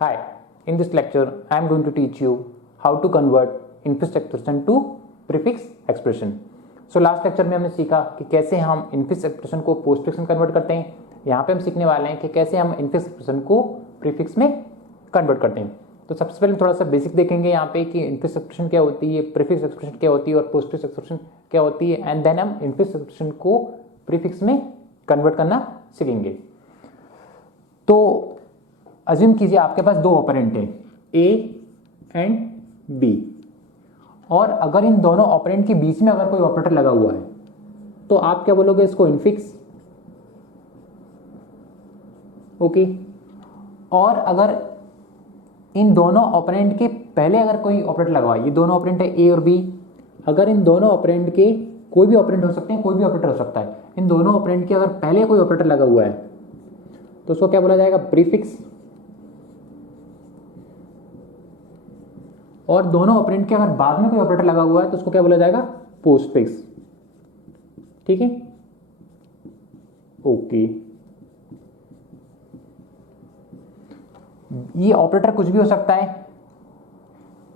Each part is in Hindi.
Hi, in this lecture, I am going to teach you how to convert infix expression to prefix expression. So last lecture में हमने सीखा कि कैसे हम इनफिक्स एक्सप्रेशन को पोस्टफिक्स में कन्वर्ट करते हैं। यहाँ पे हम सीखने वाले हैं कि कैसे हम इनफिक्स एक्सप्रेशन को प्रीफिक्स में कन्वर्ट करते हैं। तो सबसे पहले थोड़ा सा बेसिक देखेंगे यहाँ पे कि इनफिक्स एक्सप्रेशन क्या होती है, प्रीफिक्स एक्सप्रेशन क्या होती है और पोस्टफिक्स एक्सप्रेशन क्या होती है, एंड देन हम इनफिक्स एक्सप्रेशन को प्रीफिक्स में कन्वर्ट करना सीखेंगे। तो अज्यूम कीजिए आपके पास दो ऑपरेंट हैं ए एंड बी, और अगर इन दोनों ऑपरेंट के बीच में अगर कोई ऑपरेटर लगा हुआ है तो आप क्या बोलोगे, इसको इनफिक्स। ओके। और अगर इन दोनों ऑपरेंट के पहले अगर कोई ऑपरेटर लगा हुआ है, ये दोनों ऑपरेंट है ए और बी, अगर इन दोनों ऑपरेंट के कोई भी ऑपरेंट हो सकते हैं, कोई भी ऑपरेटर हो सकता है, इन दोनों ऑपरेंट के अगर पहले कोई ऑपरेटर लगा हुआ है तो उसको क्या बोला जाएगा, प्रीफिक्स। और दोनों ऑपरेंट के अगर बाद में कोई ऑपरेटर लगा हुआ है तो उसको क्या बोला जाएगा, पोस्टफिक्स। ठीक है, ओके। ये ऑपरेटर कुछ भी हो सकता है,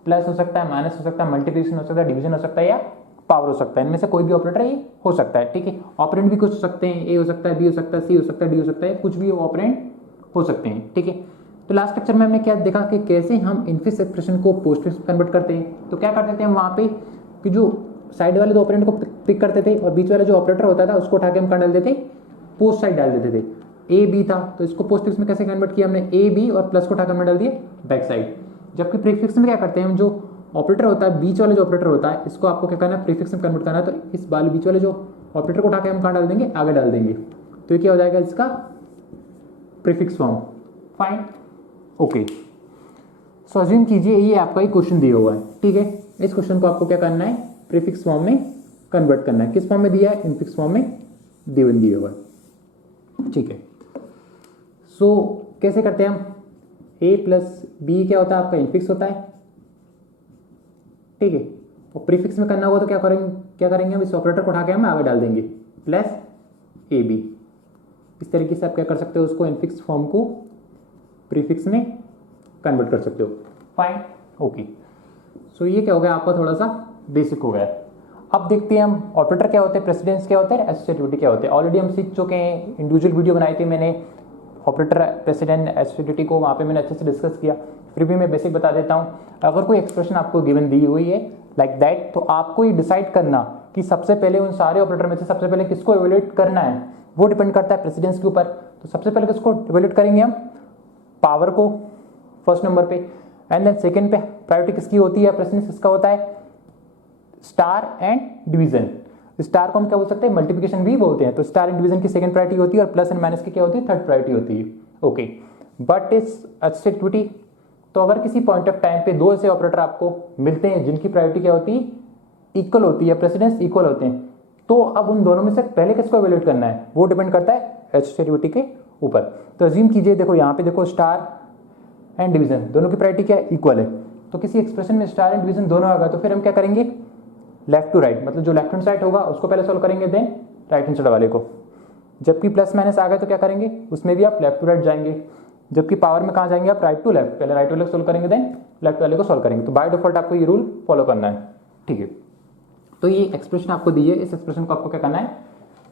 प्लस हो सकता है, माइनस हो सकता है, मल्टीप्लिकेशन हो सकता है, डिवीजन हो सकता है या पावर हो सकता है। इनमें से कोई भी ऑपरेटर ये हो सकता है। ठीक है, ऑपरेंट भी कुछ हो सकते हैं, ए हो सकता है, बी हो सकता है, सी हो सकता है, डी हो सकता है, कुछ भी ऑपरेंट हो सकते हैं। ठीक है, तो लास्ट लेक्चर में हमने क्या देखा कि कैसे हम इनफिक्स एक्सप्रेशन को पोस्टफिक्स में कन्वर्ट करते हैं। तो क्या करते थे हम वहाँ पे कि जो साइड वाले दो ऑपरेंट को पिक करते थे और बीच वाला जो ऑपरेटर होता था उसको उठा के हम कहाँ डाल देते, पोस्ट साइड डाल देते थे। ए बी था तो इसको पोस्टफिक्स में कैसे कन्वर्ट किया हमने, ए बी और प्लस को उठाकर हमने डाल दिए बैक साइड। जबकि प्रीफिक्स में क्या करते हैं हम, जो ऑपरेटर होता है बीच वाला जो ऑपरेटर होता है इसको आपको क्या करना है, प्रीफिक्स में कन्वर्ट करना है। तो इस वाले बीच वाले जो ऑपरेटर को उठा के हम कहाँ डाल देंगे, आगे डाल देंगे। तो ये क्या हो जाएगा, इसका prefix form. Fine, okay. So assume कीजिए ये आपका ही क्वेश्चन दिया हुआ है। ठीक है, इस क्वेश्चन को आपको क्या करना है, प्रीफिक्स फॉर्म में कन्वर्ट करना है। किस फॉर्म में दिया है, इनफिक्स फॉर्म में दिया हुआ है। ठीक है, सो कैसे करते हैं हम, ए प्लस बी क्या होता है आपका, इनफिक्स होता है। ठीक है, और प्रीफिक्स में करना होगा तो क्या करेंगे हम, इस ऑपरेटर को उठा के हम आगे डाल देंगे, प्लस ए बी। इस तरीके से आप क्या कर सकते हो, उसको इनफिक्स फॉर्म को प्रीफिक्स में कन्वर्ट कर सकते हो। Fine, okay. सो ये क्या हो गया आपका, थोड़ा सा बेसिक हो गया। अब देखते हैं हम ऑपरेटर क्या होते हैं, प्रेसिडेंस क्या होते हैं, एसोसिएटिविटी क्या होते हैं। ऑलरेडी हम सीख चुके हैं, इंडिविजुअल वीडियो बनाई थी मैंने ऑपरेटर, प्रेसिडेंट, एसोसिएटिविटी को, वहाँ पे मैंने अच्छे से डिस्कस किया। फिर भी मैं बेसिक बता देता हूँ। अगर कोई एक्सप्रेशन आपको गिवन दी हुई है लाइक दैट, तो आपको ये डिसाइड करना कि सबसे पहले उन सारे ऑपरेटर में से सबसे पहले किसको इवेल्युएट करना है, वो डिपेंड करता है प्रेसिडेंस के ऊपर। तो सबसे पहले किसको इवेल्युएट करेंगे हम, पावर को फर्स्ट नंबर पे, एंड देन सेकंड पे प्रायोरिटी किसकी होती है, प्रेसिडेंस किसका होता है, स्टार एंड डिवीजन। स्टार को हम क्या बोल सकते हैं, मल्टीप्लिकेशन भी बोलते हैं। तो स्टार एंड डिवीजन की सेकंड प्रायोरिटी होती है और प्लस एंड माइनस की क्या होती है, थर्ड प्रायोरिटी होती है। ओके, बट इस एसोसिएटिविटी, तो अगर किसी पॉइंट ऑफ टाइम पे दो ऐसे ऑपरेटर आपको मिलते हैं जिनकी प्रायोरिटी क्या होती है, इक्वल होती है, प्रेसिडेंस इक्वल होते हैं, तो अब उन दोनों में से पहले किसको इवेल्युएट करना है, वो डिपेंड करता है एसोसिएटिविटी के ऊपर। तो अज्यूम कीजिए, देखो यहाँ पे देखो, स्टार एंड डिवीजन दोनों की प्रायोरिटी क्या है, इक्वल है। तो किसी एक्सप्रेशन में स्टार एंड डिवीजन दोनों आएगा तो फिर हम क्या करेंगे, लेफ्ट टू राइट, मतलब जो लेफ्ट हैंड साइड होगा उसको पहले सॉल्व करेंगे, देन राइट हैंड साइड वाले को। जबकि प्लस माइनस आ गए तो क्या करेंगे, उसमें भी आप लेफ्ट टू राइट जाएंगे। जबकि पावर में कहाँ जाएंगे आप, राइट टू लेफ्ट, पहले राइट वाले को सॉल्व करेंगे, देन लेफ्ट वाले को सॉल्व करेंगे। तो बाय डिफॉल्ट आपको ये रूल फॉलो करना है। ठीक है, तो ये एक्सप्रेशन आपको दी है, इस एक्सप्रेशन को आपको क्या करना है,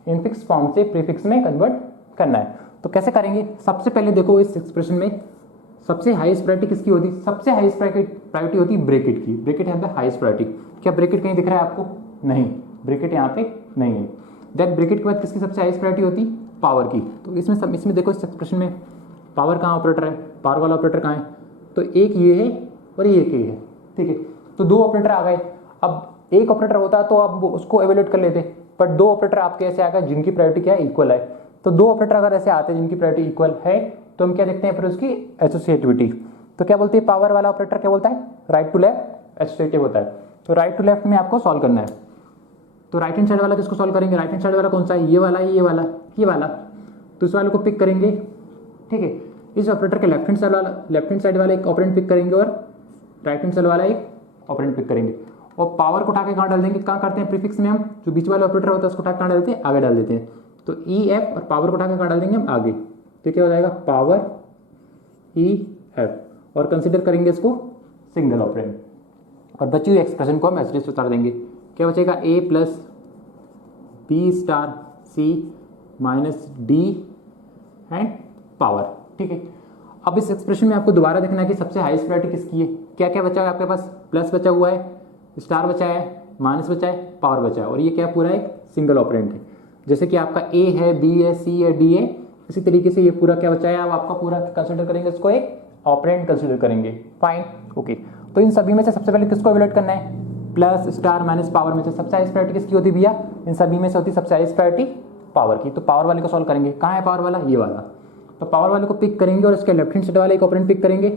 इनफिक्स फॉर्म से प्रीफिक्स में कन्वर्ट करना है। तो कैसे करेंगे, सबसे पहले देखो इस एक्सप्रेशन में सबसे हाईएस्ट प्रायोरिटी किसकी होती है, सबसे हाईएस्ट प्रायोरिटी होती है ब्रैकेट की। ब्रैकेट है द हाईएस्ट प्रायोरिटी। क्या ब्रैकेट कहीं दिख रहा है आपको, नहीं, ब्रैकेट यहाँ पे नहीं है। दैट ब्रैकेट के बाद किसकी सबसे हाईएस्ट प्रायोरिटी होती है, पावर की। तो इसमें देखो इस एक्सप्रेशन में पावर कहाँ ऑपरेटर है, पावर वाला ऑपरेटर कहाँ है, तो एक ये है और ये एक ये है। ठीक है, तो दो ऑपरेटर आ गए। अब एक ऑपरेटर होता तो आप उसको एवेल्युएट कर लेते, बट दो ऑपरेटर आपके ऐसे आ गए जिनकी प्रायोरिटी क्या है, इक्वल है। तो दो ऑपरेटर अगर ऐसे आते हैं जिनकी प्रायोरिटी इक्वल है तो हम क्या देखते हैं फिर उसकी एसोसिएटिविटी। तो क्या बोलते हैं, पावर वाला ऑपरेटर क्या बोलता है, राइट टू लेफ्ट एसोसिएटिव होता है। तो राइट टू लेफ्ट में आपको सॉल्व करना है। तो राइट हैंड साइड वाला किसको सॉल्व करेंगे, राइट हैंड साइड वाला कौन सा है, ये वाला, ये वाला, ये वाला। तो इस वाले को पिक करेंगे। ठीक है, इस ऑपरेटर के लेफ्ट हैंड साइड वाला एक ऑपरेंट पिक करेंगे और राइट हैंड साइड वाला एक ऑपरेंट पिक करेंगे। और पावर को उठा के कहाँ डाल देंगे, कहाँ करते हैं प्रीफिक्स में हम, जो बीच वाला ऑपरेटर होता है उसको उठा के कहाँ डालते हैं, आगे डाल देते हैं। तो ई एफ और पावर को उठा के कहाँ डाल देंगे हम, आगे। तो क्या हो जाएगा, पावर ई एफ। और कंसिडर करेंगे इसको सिंगल ऑपरेंड, और बची हुई एक्सप्रेशन को हम एज इट इज उतार देंगे। क्या बचेगा, a plus B star C minus D and power. ठीक है, अब इस एक्सप्रेशन में आपको दोबारा देखना है कि सबसे हाईएस्ट प्रायोरिटी किसकी है। क्या क्या बचा है आपके पास, प्लस बचा हुआ है, स्टार बचा है, माइनस बचा है, पावर बचा है, और ये क्या पूरा एक सिंगल ऑपरेंड है। जैसे कि आपका ए है, बी है, सी है, डी है, इसी तरीके से ये पूरा क्या बचा है, अब आपका पूरा कंसिडर करेंगे, इसको एक ऑपरेंड कंसिडर करेंगे। Fine, okay. तो इन सभी में से सबसे पहले किसको इवैल्यूएट करना है, प्लस स्टार माइनस पावर में से सबसे हाईएस्ट प्रायोरिटी किसकी होती है भैया, इन सभी में से होती है सबसे हाईएस्ट प्रायोरिटी पावर की। तो पावर वाले को सॉल्व करेंगे, कहाँ है पावर वाला, ये वाला। तो पावर वाले को पिक करेंगे और इसके लेफ्ट हैंड साइड वाले एक ऑपरेंड पिक करेंगे,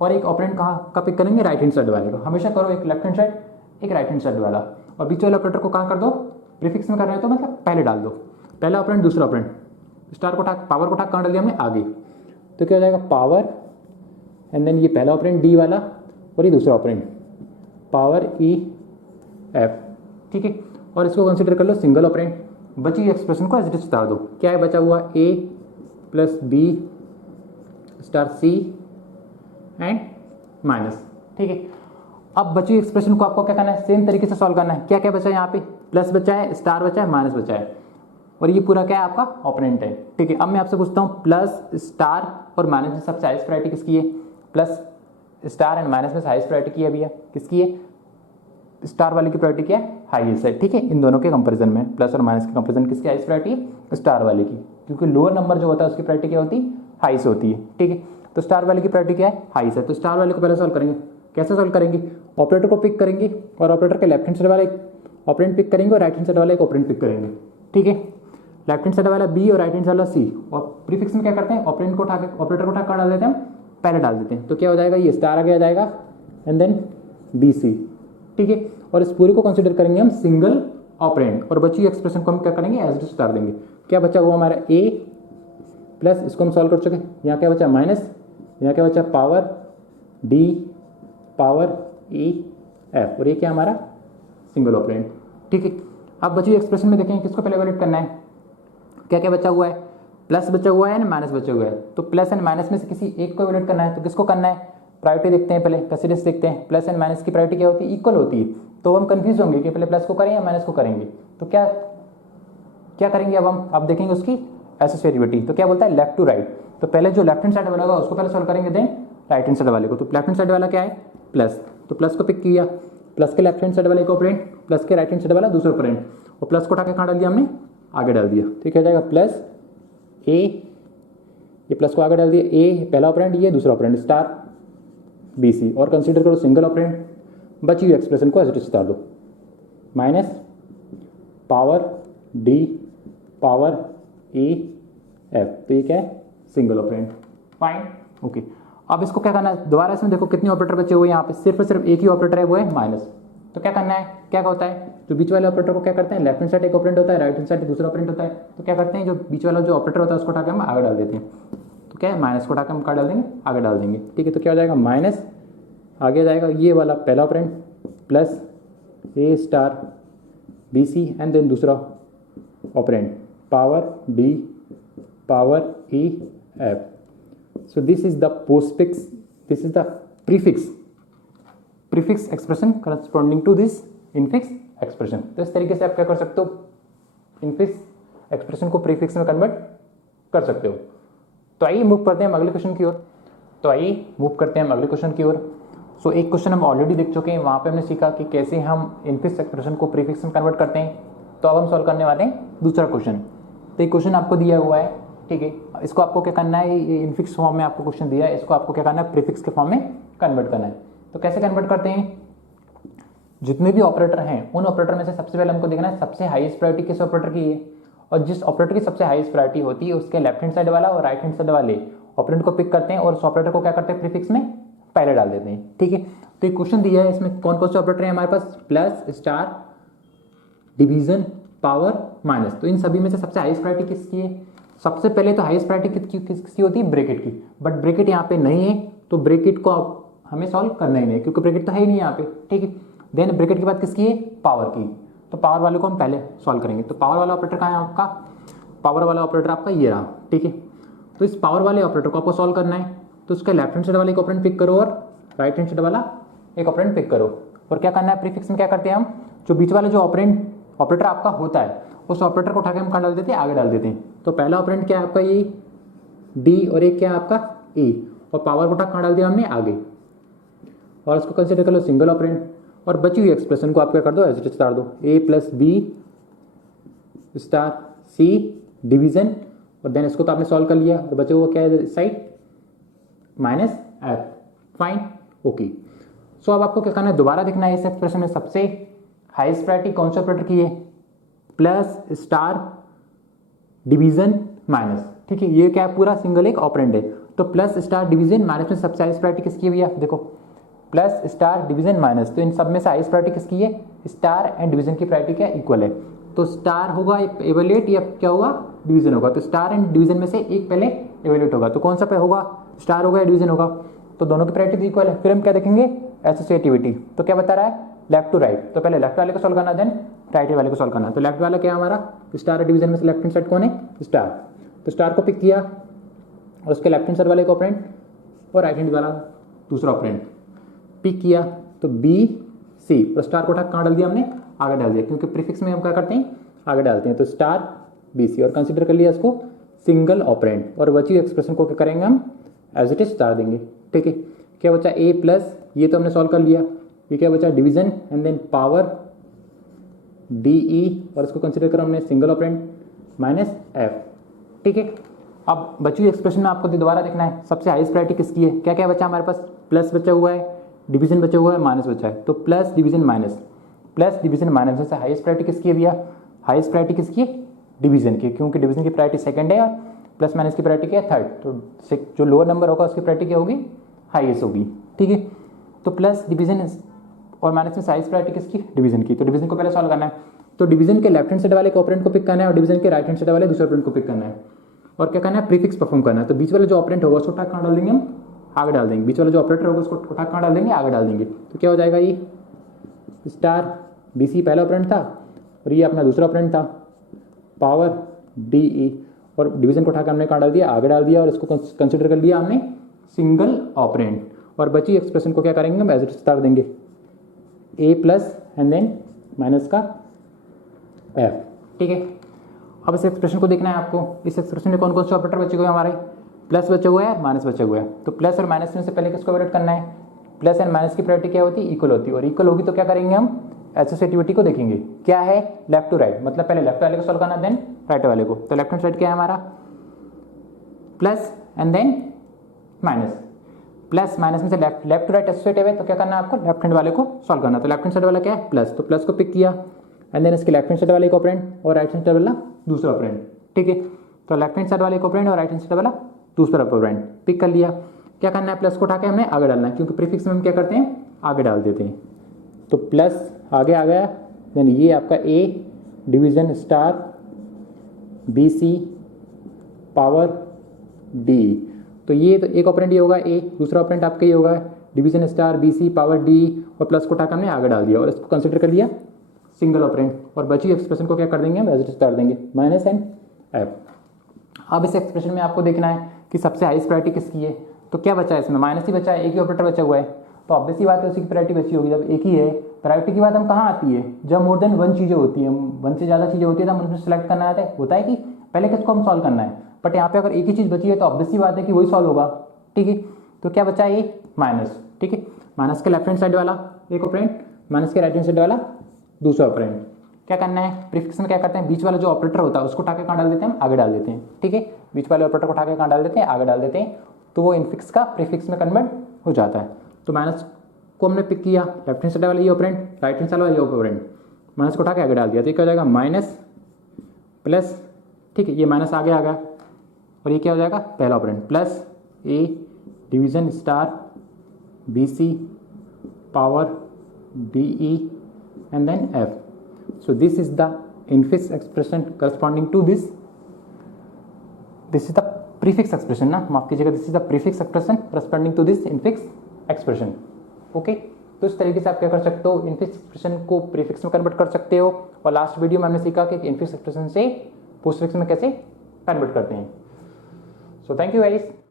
और एक ऑपरेंड कहाँ का पिक करेंगे, राइट हैंड साइड वाले को। हमेशा करो एक लेफ्ट हैंड साइड एक राइट हैंड साइड वाला, और बीच वाले ऑपरेटर को कहाँ कर दो, प्रीफिक्स में कर रहे हैं तो मतलब पहले डाल दो, पहला ऑपरेंड दूसरा ऑपरेंड, स्टार को उठा पावर को उठा कहाँ डाल दिया हमने, आगे। तो क्या हो जाएगा, पावर एंड देन ये पहला ऑपरेंड डी वाला, और ये दूसरा ऑपरेंड पावर ई एफ। ठीक है, और इसको कंसिडर कर लो सिंगल ऑपरेंड। बची हुई एक्सप्रेशन को एज इट इज उतार दो। क्या है बचा हुआ, A plus B star C and minus. ठीक है, अब बची हुई एक्सप्रेशन को आपको क्या करना है, सेम तरीके से सॉल्व करना है। क्या क्या बचा है यहाँ पे, प्लस बचा है, स्टार बचा है, माइनस बचा है, और ये पूरा क्या है आपका ऑपरेंड है। ठीक है, अब मैं आपसे पूछता हूँ प्लस स्टार और माइनस में सबसे हाईएस्ट प्रायोरिटी किसकी है, प्लस स्टार एंड माइनस में हाईएस्ट प्रायोरिटी की है भैया, किसकी है, स्टार वाले की प्रायोरिटी क्या है, हाईएस्ट है। ठीक है, इन दोनों के कंपैरिजन में प्लस और माइनस के कंपैरिजन किसकी हाईएस्ट प्रायोरिटी है, स्टार वाले की, क्योंकि लोअर नंबर जो होता है उसकी प्रायोरिटी क्या होती है, हाई से होती है। ठीक है, तो स्टार वाले की प्रायोरिटी क्या है, हाई से। तो स्टार वाले को पहले सॉल्व करेंगे, कैसे सॉल्व करेंगे, ऑपरेटर को पिक करेंगे और ऑपरेटर के लेफ्ट हैंड साइड वाला एक ऑपरेंड पिक करेंगे और राइट हैंड साइड वाला एक ऑपरेंड पिक करेंगे। ठीक है, लेफ्ट हैंड साइड वाला बी और राइट हैंड साइड वाला सी, और प्रीफिक्स में क्या करते हैं, ऑपरेंड को उठा के ऑपरेटर को उठा कर डाल देते हैं, पहले डाल देते हैं। तो क्या हो जाएगा, ये स्टार आगे आ जाएगा एंड देन बी सी। ठीक है, और इस पूरे को कंसिडर करेंगे हम सिंगल ऑपरेंड, और बची हुई एक्सप्रेशन को हम क्या करेंगे, एज इट इज उतार देंगे। क्या बचा हुआ हमारा, ए प्लस, इसको हम सॉल्व कर चुके, यहाँ क्या बचा माइनस, यहाँ क्या बचा power D power E F, और ये क्या हमारा सिंगल ऑपरेंड। ठीक है, अब बची हुई एक्सप्रेशन में देखें किसको पहले इवैल्यूएट करना है। क्या क्या बचा हुआ है, प्लस बचा हुआ है ना माइनस बचा हुआ है। तो प्लस एंड माइनस में से किसी एक को इवैल्यूएट करना है, तो किसको करना है, प्रायोरिटी देखते हैं पहले, प्रेसिडेंस देखते हैं। प्लस एंड माइनस की प्रायोरिटी क्या होती है, इक्वल होती है। तो हम कंफ्यूज होंगे कि पहले प्लस को करें या माइनस को करेंगे। तो क्या क्या करेंगे अब हम, अब देखेंगे उसकी एसोसिएटिविटी। तो क्या बोलता है, लेफ्ट टू राइट। तो पहले जो लेफ्ट हैंड साइड वाला होगा उसको पहले सॉल्व करेंगे, देन राइट हैंड साइड वाले को। तो लेफ्ट हैंड साइड वाला क्या है, प्लस, तो प्लस को पिक किया, प्लस के लेफ्ट हैंड साइड वाले को ऑपरेंड, प्लस के राइट हैंड साइड वाला दूसरा ऑपरेंड, और प्लस को उठा के कहाँ डाल दिया हमने, आगे डाल दिया। ठीक है, जाएगा प्लस ए, ये प्लस को आगे डाल दिया, ए पहला ऑपरेंड, ये दूसरा ऑपरेंड स्टार बी सी, और कंसीडर करो सिंगल ऑपरेंड। बची हुई एक्सप्रेशन को एज इट इज उतार दो, minus power D power E F. तो ये क्या है, सिंगल ऑपरेंड। Fine, okay. अब इसको क्या करना है, दोबारा इसमें देखो कितने ऑपरेटर बचे हुए हैं, यहाँ पे सिर्फ और सिर्फ एक ही ऑपरेटर है, वो है माइनस। तो क्या करना है, क्या होता है, जो बीच वाले ऑपरेटर को क्या करते हैं, लेफ्ट हैंड साइड एक ऑपरेंड होता है, राइट हैंड साइड दूसरा ऑपरेंड होता है। तो क्या करते हैं, जो बीच वाला जो ऑपरेटर होता है उसको उठा के हम आगे डाल देते हैं। तो क्या है, माइनस को उठा के हम कहाँ डाल देंगे, आगे डाल देंगे। ठीक है, तो क्या हो जाएगा, माइनस आगे जाएगा ये वाला पहला operand, plus A star B C and then दूसरा operand power D power E F. So this is the postfix, this is the prefix expression corresponding to this infix expression। तो इस तरीके से आप क्या कर सकते हो, infix expression को prefix में कन्वर्ट कर सकते हो। तो आइए मूव करते हैं हम अगले क्वेश्चन की ओर। सो एक क्वेश्चन हम ऑलरेडी देख चुके हैं, वहाँ पे हमने सीखा कि कैसे हम infix एक्सप्रेशन को प्रीफिक्स में कन्वर्ट करते हैं। तो अब हम सॉल्व करने वाले हैं दूसरा क्वेश्चन। तो एक क्वेश्चन आपको दिया हुआ है, ठीक है, इसको आपको क्या करना है, ये इनफिक्स फॉर्म में आपको क्वेश्चन दिया है, इसको आपको क्या करना है, प्रीफिक्स के फॉर्म में कन्वर्ट करना है। तो कैसे कन्वर्ट करते हैं, जितने भी ऑपरेटर हैं उन ऑपरेटर में से सबसे पहले हमको देखना है सबसे हाईएस्ट प्रायोरिटी किस ऑपरेटर की है, और जिस ऑपरेटर की सबसे हाईएस्ट प्रायोरिटी होती है उसके लेफ्ट हैंड साइड वाला और राइट हैंड साइड वाले ऑपरेंड को पिक करते हैं और उस ऑपरेटर को क्या करते हैं, प्रीफिक्स में पहले डाल देते हैं। ठीक है, तो एक क्वेश्चन दिया है, इसमें कौन कौन से ऑपरेटर है हमारे पास, plus star division power minus. तो इन सभी में से सबसे हाईएस्ट प्रायोरिटी किसकी है, सबसे पहले तो हाईएस्ट प्रायोरिटी किसकी होती है, ब्रैकेट की। बट ब्रैकेट यहाँ पे नहीं है, तो ब्रैकेट को हमें सॉल्व करना ही नहीं, क्योंकि ब्रैकेट तो है ही नहीं यहाँ पे। ठीक है, देन ब्रैकेट के बाद किसकी है, पावर की। तो पावर वाले को हम पहले सॉल्व करेंगे। तो पावर वाला ऑपरेटर कहाँ है आपका, पावर वाला ऑपरेटर आपका ये रहा। ठीक है, तो इस पावर वाले ऑपरेटर को आपको सॉल्व करना है। तो उसके लेफ्ट हैंड साइड वाले एक ऑपरेंड पिक करो और राइट हैंड साइड वाला एक ऑपरेंड पिक करो। और क्या करना है, प्रीफिक्स में क्या करते हैं हम, जो बीच वाला जो ऑपरेटर आपका होता है उस ऑपरेटर को उठा के हम कहाँ डाल देते हैं, आगे डाल देते हैं। तो पहला ऑपरेंड क्या है आपका ये डी और एक क्या है आपका ए, और पावर को उठा कहाँ डाल दिया हमने, आगे, और उसको कंसिडर कर लो सिंगल ऑपरेंड। और बची हुई एक्सप्रेशन को आप क्या कर दो, एज इट इज उतार दो, ए प्लस बी स्टार सी डिवीजन, और देन इसको तो आपने सॉल्व कर लिया और बचे हुआ क्या है इस side minus F, fine, okay. So अब आपको क्या करना है, दोबारा देखना है इस एक्सप्रेशन में सबसे हाईएस्ट प्रायोरिटी कौन सा ऑपरेटर की है, प्लस स्टार डिवीजन माइनस, ठीक है। ये क्या है, पूरा सिंगल एक ऑपरेंड है, तो प्लस स्टार डिवीजन माइनस में सबसे हाईएस्ट प्रायोरिटी किसकी है भैया, देखो प्लस स्टार डिवीजन माइनस, तो इन सब में से हाईएस्ट प्रायोरिटी किसकी है, स्टार एंड डिवीजन की प्रायोरिटी क्या इक्वल है, तो स्टार होगा एवेल्यूएट या क्या होगा, डिवीजन होगा। तो स्टार एंड डिवीजन में से एक पहले एवेल्यूएट होगा, तो कौन सा पे होगा, स्टार होगा या डिवीजन होगा, तो दोनों की प्रायोरिटी इक्वल है। फिर हम क्या देखेंगे, एसोसिएटिविटी, तो क्या बता रहा है, लेफ्ट टू राइट, तो पहले लेफ्ट वाले को सॉल्व करना, देन राइट वाले को सॉल्व करना। तो लेफ्ट वाला क्या हमारा, स्टार डिवीजन में से लेफ्ट हैंड साइड कौन है, स्टार, तो स्टार को पिक किया और उसके लेफ्ट हैंड साइड वाले को ऑपरेंड और राइट हैंड वाला दूसरा ऑपरेंड पिक किया, तो बी सी, और स्टार को उठा कहाँ डाल दिया हमने, आगे डाल दिया, क्योंकि प्रीफिक्स में हम क्या करते हैं, आगे डालते हैं। तो स्टार बी सी, और कंसिडर कर लिया इसको सिंगल ऑपरेंड, और बची एक्सप्रेशन को क्या करेंगे हम, एज इट इज स्टार देंगे, ठीक है। क्या बचा, ए प्लस, ये तो हमने सॉल्व कर लिया, ये क्या बचा, division and then power D E, और इसको कंसिडर करा हमने सिंगल ऑपरेंड माइनस एफ, ठीक है। अब बची हुई एक्सप्रेशन में आपको दोबारा देखना है सबसे हाईएस्ट प्रायोरिटी किसकी है, क्या क्या बचा हमारे पास, प्लस बचा हुआ है, डिवीजन बचा हुआ है, माइनस बचा है, तो plus division minus, plus division minus में से हाईएस्ट प्रायोरिटी किसकी है भैया, हाईएस्ट प्रायोरिटी किसकी है, डिवीजन की, क्योंकि डिवीजन की प्रायोरिटी सेकंड है और प्लस माइनस की प्रायोरिटी क्या है, थर्ड, तो जो लोअर नंबर होगा उसकी प्रायोरिटी क्या होगी, हाईएस्ट होगी, ठीक है। तो प्लस डिवीजन और माइनस में हाईएस्ट प्रायोरिटी किसकी, डिवीजन की, तो डिवीजन को पहले सॉल्व करना है। तो डिवीजन के लेफ्ट हैंड साइड वाले ऑपरेंड को पिक करना है और डिवीजन के राइट हैंड साइड वाले दूसरे ऑपरेंड को पिक करना है, और क्या करना है, प्रीफिक्स परफॉर्म करना है। तो बीच वाला जो ऑपरेंड होगा उसको उठा कहाँ डाल देंगे हम, आगे डाल देंगे, बीच वाला जो ऑपरेटर होगा उसको उठा कहाँ डाल देंगे, आगे डाल देंगे। तो क्या हो जाएगा, ये स्टार बी सी पहला ऑपरेंड था और ये अपना दूसरा ऑपरेंड था, पावर डी ई, और डिवीजन को उठा के हमने कहाँ डाल दिया, आगे डाल दिया, और इसको कंसिडर कर लिया हमने सिंगल ऑपरेंड, और बची एक्सप्रेशन को क्या करेंगे हम, एज इट इज उतार देंगे, ए प्लस एंड देन माइनस का एफ, ठीक है। अब इस एक्सप्रेशन को देखना है आपको, इस एक्सप्रेशन में कौन कौन से ऑपरेटर बचे हुए हैं हमारे, प्लस बचे हुए हैं, माइनस बचे हुए हैं। तो प्लस और माइनस में से पहले किसको एवरेट करना है, प्लस एंड माइनस की प्रायोरिटी क्या होती है, इक्वल होती है, और इक्वल होगी तो क्या करेंगे हम, एसोसिएटिविटी को देखेंगे, क्या है, लेफ्ट टू राइट, मतलब पहले लेफ्ट वाले को सॉल्व करना देन राइट वाले को। तो लेफ्ट हैंड साइड क्या है हमारा, plus and then minus, plus minus में से लेफ्ट टू राइट एसोसिएटिव है, तो क्या करना है आपको, लेफ्ट हैंड वाले को सॉल्व करना। तो लेफ्ट हैंड साइड वाला क्या है, प्लस, तो प्लस को पिक किया एंड देन इसके लेफ्ट हैंड साइड वाले एक ऑपरेंड और राइट हैंड साइड वाला दूसरा ऑपरेंड, ठीक है। तो लेफ्ट हैंड साइड वाले एक ऑपरेंड और राइट हैंड साइड वाला दूसरा ऑपरेंड पिक कर लिया। क्या करना है, प्लस को उठा के हमने आगे डालना है, क्योंकि प्रीफिक्स में हम क्या करते हैं, आगे डाल देते हैं। तो प्लस आगे आ गया, देन ये आपका A division star B C power D, तो ये तो एक ऑपरेंड ये होगा ए, दूसरा ऑपरेंड आपका ये होगा division star B C power D, और प्लस को उठा के हमने आगे डाल दिया और इसको कंसिडर कर लिया सिंगल ऑपरेंड, और बची एक्सप्रेशन को क्या कर देंगे हम, एज इट इज कर देंगे, माइनस एंड एफ। अब इस एक्सप्रेशन में आपको देखना है कि सबसे हाईएस्ट प्रायोरिटी किसकी है, तो क्या बचा है इसमें, माइनस ही बचा है, एक ही ऑपरेटर बचा हुआ है, तो ऑब्वियस ही बात है उसी की प्रायोरिटी बची होगी। जब एक ही है, प्रायोरिटी की बात हम कहाँ आती है, जब मोर देन वन चीज़ें होती है, वन से ज़्यादा चीज़ें होती है तो हम उसमें सेलेक्ट करना होता है कि पहले किसको हम सॉल्व करना है, बट यहाँ पे अगर एक ही चीज़ बची है तो ऑब्वियस ही बात है कि वही सॉल्व होगा, ठीक है। तो क्या बचा है, माइनस, ठीक है, माइनस के लेफ्ट हैंड साइड वाला एक ऑपरेंड, माइनस के राइट हैंड साइड वाला दूसरा ऑपरेंड। क्या करना है, प्रीफिक्स में क्या करते हैं, बीच वाला जो ऑपरेटर होता है उसको उठा के कहाँ डाल देते हैं, हम आगे डाल देते हैं, ठीक है। बीच वाले ऑपरेटर को उठा के कहाँ डाल देते हैं, आगे डाल देते हैं, तो वो इनफिक्स का प्रीफिक्स में कन्वर्ट हो जाता है। तो माइनस को हमने पिक किया, लेफ्ट हैंड साइड वाला ये ऑपरेंड, राइट हैंड साइड वाला ये ऑपरेंड, माइनस को उठा के आगे डाल दिया, तो ये क्या हो जाएगा, माइनस प्लस, ठीक है, ये माइनस आगे आ गया, और ये क्या हो जाएगा, पहला operand plus A division star B C power D E and then F. So this is the infix expression corresponding to this is the prefix expression ना, माफ कीजिएगा, this is the prefix expression corresponding to this infix expression, okay. तो इस तरीके से आप क्या कर सकते हो, infix expression को prefix में कन्वर्ट कर सकते हो, और लास्ट वीडियो में हमने सीखा कि infix expression से postfix में कैसे कन्वर्ट करते हैं। So thank you guys।